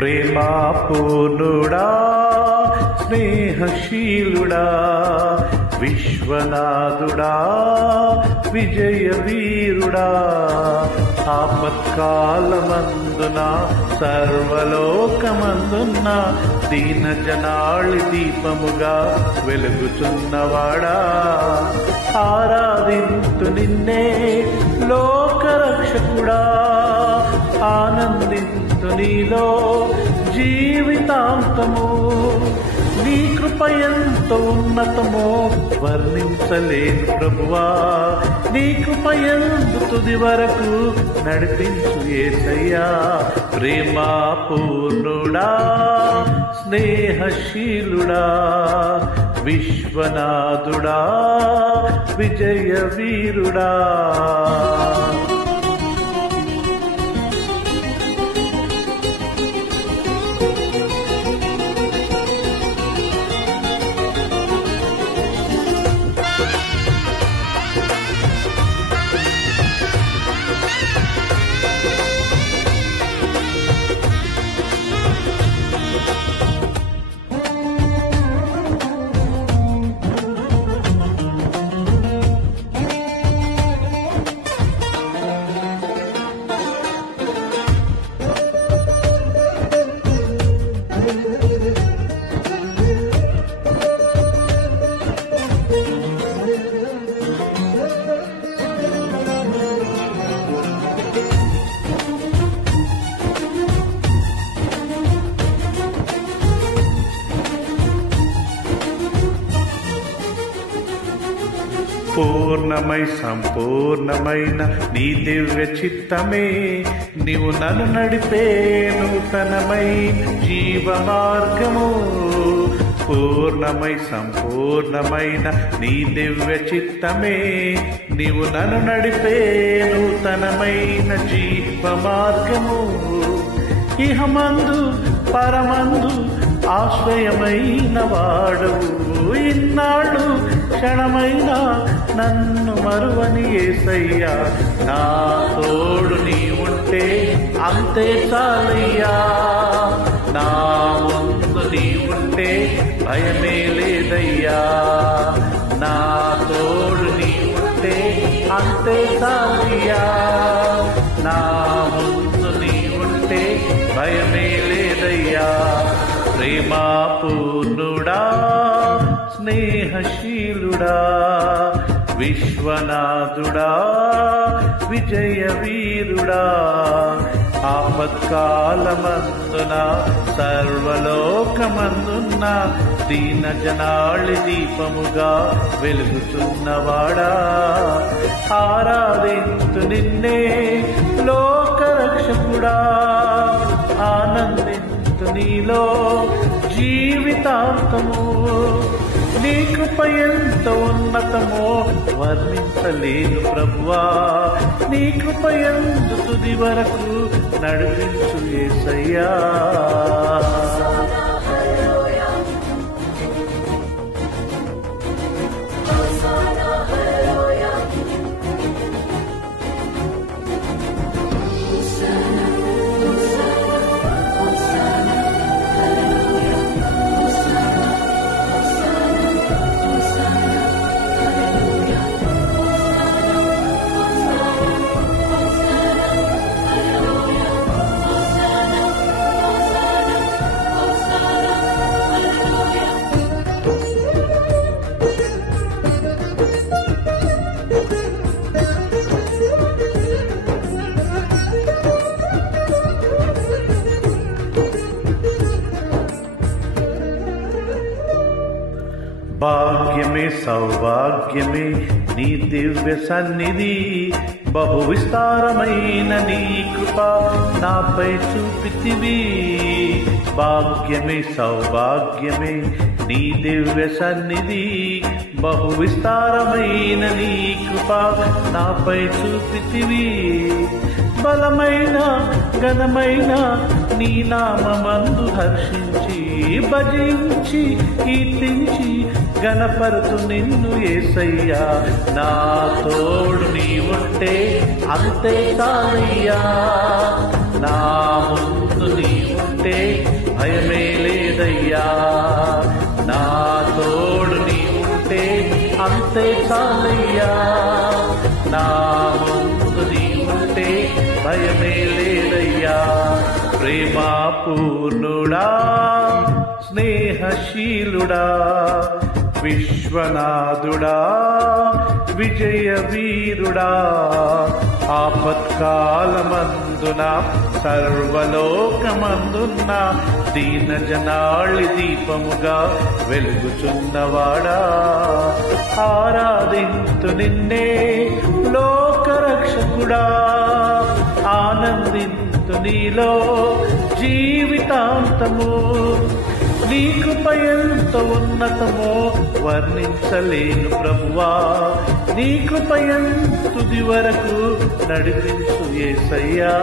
ప్రేమాపూర్ణుడా స్నేహశీలుడా విశ్వనాథుడా విజయ వీరుడా ఆపత్కాలమందున సర్వలోకమందున్న దీన జనాళి దీపముగా వెలుగుచున్నవాడా ఆరాధింతు నిన్నే లోకరక్షకుడా ఆనందింతు నీలో జీవితాంతము నీ కృప ఎంత ఉన్నతమో వర్ణించలేను ప్రభువా నీ కృప ఎంత తుది వరకు నడిపించు యేసయ్యా ప్రేమాపూర్ణుడా స్నేహశీలుడా విశ్వనాథుడా విజయ వీరుడా పూర్ణమై సంపూర్ణమైన నీ దివ్య చిత్తమే నీవు నన్ను నడిపే నూతనమై జీవ మార్గము పూర్ణమై సంపూర్ణమైన నీ దివ్య చిత్తమే నీవు నన్ను నడిపే నూతనమైన జీవ మార్గము ఇహమందు పరమందు ఆశ్రయమైన వాడవు ఇన్నాళ్ళు క్షణమైనా నన్ను మరువని యేసయ్యా నా తోడు నీ ఉంటే అంతే చాలయ్యా నా ముందు నీ ఉంటే భయమే లేదయ్యా నా తోడు నీ ఉంటే అంతే చాలయ్యా నా ముందు నీ ఉంటే భయమే లేదయ్యా ప్రేమాపూర్ణుడా స్నేహశీలుడా విశ్వనాథుడా విజయ వీరుడా ఆపత్కాలమందున సర్వలోకమందున్న దీన జనాళి దీపముగా వెలుగుచున్నవాడా ఆరాధింతు నిన్నే లోకరక్షకుడా ఆనందింతు నీలో జీవితాంతము నీ కృప ఎంత ఉన్నతమో వర్ణించలేను ప్రభువా నీ కృప ఎంత తుది వరకు నడిపించు యేసయ్యా భాగ్యమే సౌభాగ్యమే నీ దివ్య సన్నిధి బహు విస్తారమైన నీ కృప నాపై చూపితివి భాగ్యమే సౌభాగ్యమే నీ దివ్య సన్నిధి బహు విస్తారమైన నీ కృప నాపై చూపితివి బలమైన ఘనమైన నీ నామమందు హర్షించి భజించి కీర్తించి గణపరుతు నిన్ను యేసయ్యా నా తోడు నీ ఉంటే అంతే చాలయ్యా నా ముందు నీ ఉంటే భయమే లేదయ్యా. నా తోడు నీ ఉంటే అంతే చాలయ్యా. నా ముందు నీ ఉంటే భయమే లేదయ్యా. ప్రేమా పూర్ణుడా, స్నేహశీలుడా, విశ్వనాథుడా, విజయ వీరుడా, ఆపత్కాలమందున సర్వలోకమందున్న దీన జనాళి దీపముగా వెలుగుచున్నవాడా, ఆరాధింతు నిన్నే లోకరక్షకుడా, ఆనందింతు నీలో జీవితాంతము. నీ కృప ఎంత ఉన్నతమో వర్ణించలేను ప్రభువా. నీ కృప తుది వరకు నడిపించు యేసయ్యా.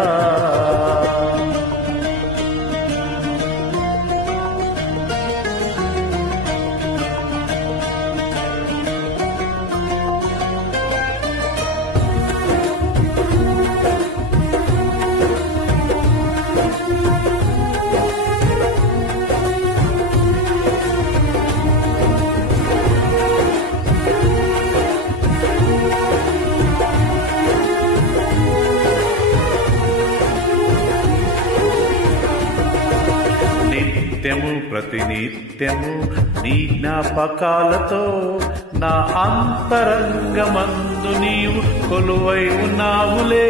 నిత్యము ప్రతినిత్యము నీ జ్ఞాపకాలతో నా అంతరంగమందు నీవు కొలువై ఉన్నావులే.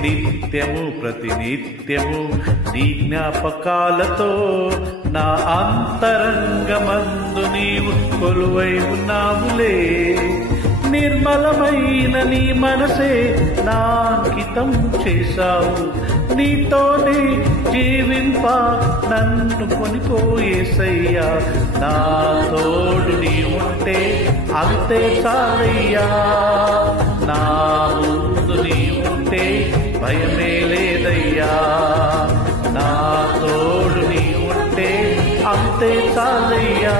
నిత్యము ప్రతినిత్యము నీ జ్ఞాపకాలతో నా అంతరంగమందు నీవు కొలువై ఉన్నావులే. నిర్మలమైన నీ మనసే నాంకితం చేశావు. నీతోనే జీవింప నన్ను కొనిపోయేసయ్యా. నా తోడు నీ ఉంటే అంతే చాలయ్యా. నా ముందు నీ ఉంటే భయమే లేదయ్యా. నా తోడు నీ ఉంటే అంతే చాలయ్యా.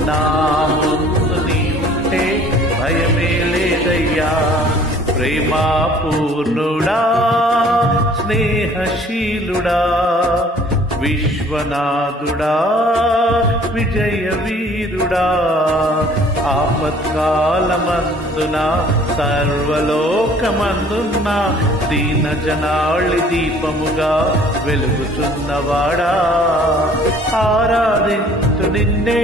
నా ముందు నీ ఉంటే భయమే లేదయ్యా. ప్రేమా పూర్ణుడా, స్నేహశీలుడా, విశ్వనాథుడా, విజయ వీరుడా, ఆపత్కాలమందున సర్వలోకమందున్న దీన జనాళి దీపముగా వెలుగుచున్నవాడా, ఆరాధింతు నిన్నే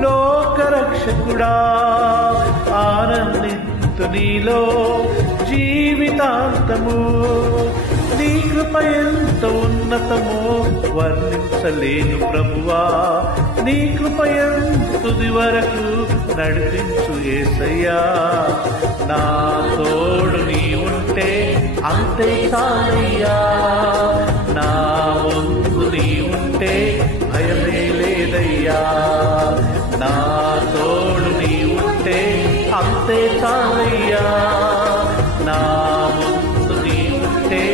లోకరక్షకుడా, ఆనందింతు నీలో జీవితాంతము. నీ కృప ఎంత ఉన్నతమో వర్ణించలేను ప్రభువా. నీ కృప తుది వరకు నడిపించు యేసయ్యా. నా తోడు నీ ఉంటే అంతే చాలయ్యా. నా ముందు నీ ఉంటే భయమే లేదయ్యా. నా తోడు నీ ఉంటే అంతే చాలయ్యా. నా ముందు నీ ఉంటే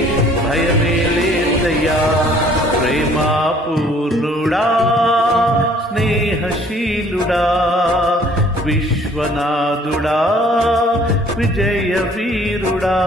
భయమే లేదయ్యా. ప్రేమా పూర్ణుడా, స్నేహశీలుడా, విశ్వనాథుడా, విజయ వీరుడా.